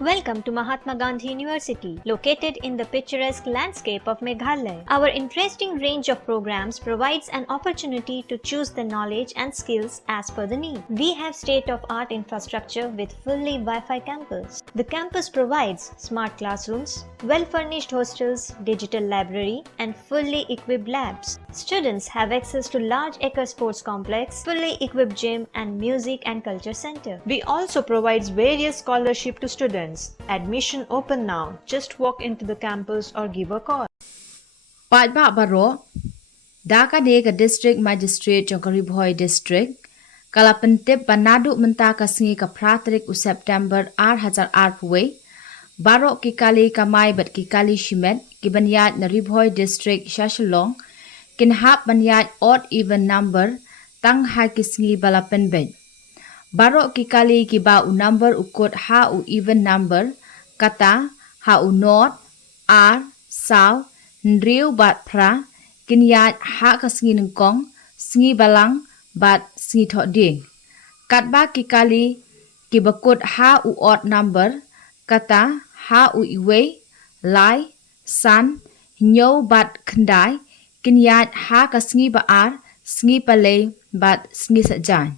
Welcome to Mahatma Gandhi University, located in the picturesque landscape of Meghalaya. Our interesting range of programs provides an opportunity to choose the knowledge and skills as per the need. We have state-of-art infrastructure with fully Wi-Fi campus. The campus provides smart classrooms, well-furnished hostels, digital library, and fully equipped labs. Students have access to large acre sports complex, fully equipped gym, and music and culture center. We also provides various scholarship to students. Admission open now. Just walk into the campus or give a call. Pynbna Baro, Dhaka Naka District Magistrate Jongkari Bhoi District, Kalapentip Banadu Mentaka Singi ka Pratrik u September Hazar Puwe, Baro Kikali Kamai Bat Kikali Shimet, Kibanyat Naribhoi District Shashalong, Kinhap Banyat odd even number, Tang Hakisingi Balapenbed. Barok kikali kiba u number ukot ha u even number, kata ha u not, r, saw, ndriu bat pra, kinyat ha ka singi nengkong, singi balang, bat singi thok ding. Katba kikali kibakot ha u odd number, kata ha u iwe, lai, san, nyo bat kendai, kinyat ha ka singi ba ar, singi palay, bat singi sajan.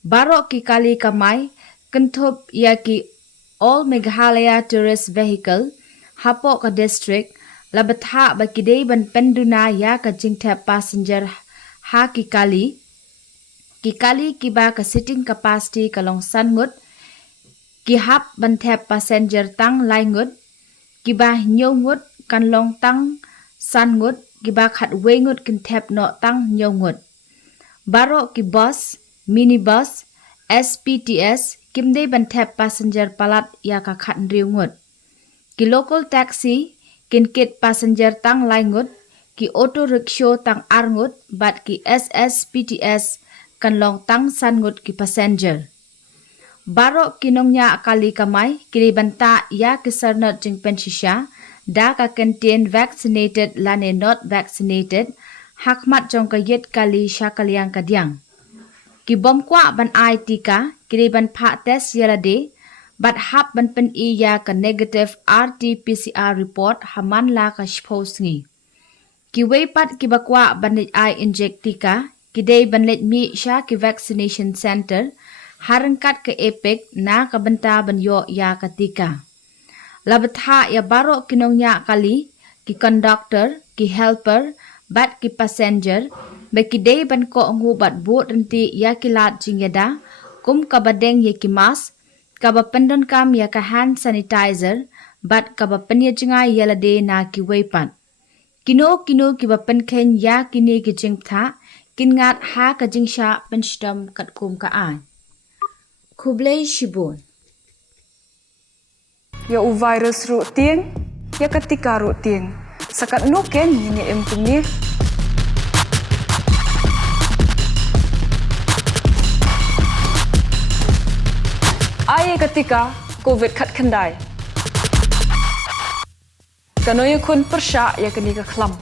Barok kikali kamai kentup yaki all Meghalaya tourist vehicle hapok ka district labatha bakidei ban Pynbna ya ka jingtap passenger ha kikali kiba ka sitting capacity kalong sangut kihap ban tap passenger tang laingut kiba nyongut kanlong tang sangut kiba khat wengut kintap no tang nyongut barok ki bus minibus, SPTS, kimde bantap passenger palat ya ka khat ndriungut. Ki local taxi, kinkit passenger tang laingut, ki auto rickshaw tang arngut, bat ki SSPTS kanlong tang sangut ki passenger. Barok kinongnya akali kamai, kiri banta ya kisarnot jing pensisya, da ka contain vaccinated lane not vaccinated, hakmat jong kayet kali syakaliang kadyang. Ki bom kwa ban ai tika, kiri ban pak test yalade, bat hap ban pen iya ka negative RT-PCR report haman la ka shposngi. Ki weipat ki bakwa ban let ai inject tika, ki day ban let mi sya ki vaccination center, harangkat ke epic na ka banta ban yo ya ka tika. Labatha ya barok kinongnya kali, ki conductor, ki helper, bat ki passenger, bagi day ban ko ngu bat boat renti ya kilat jingyada, kum kabadeng ya kimas, kabapendon kam ya ka hand sanitizer, bat kabapenya jingay yalade na ki weipat. Kino kibapen ken ya kini ki jingtha, kingat ha ka jingsha penshdam kat kum kaan. Kublai shibun. Ya u virus ru tieng, ya ketika ru tieng. Sakat no ken ini empungi. Ai ketika COVID khat kendai. Kanoy kun persya ya kini ke klam.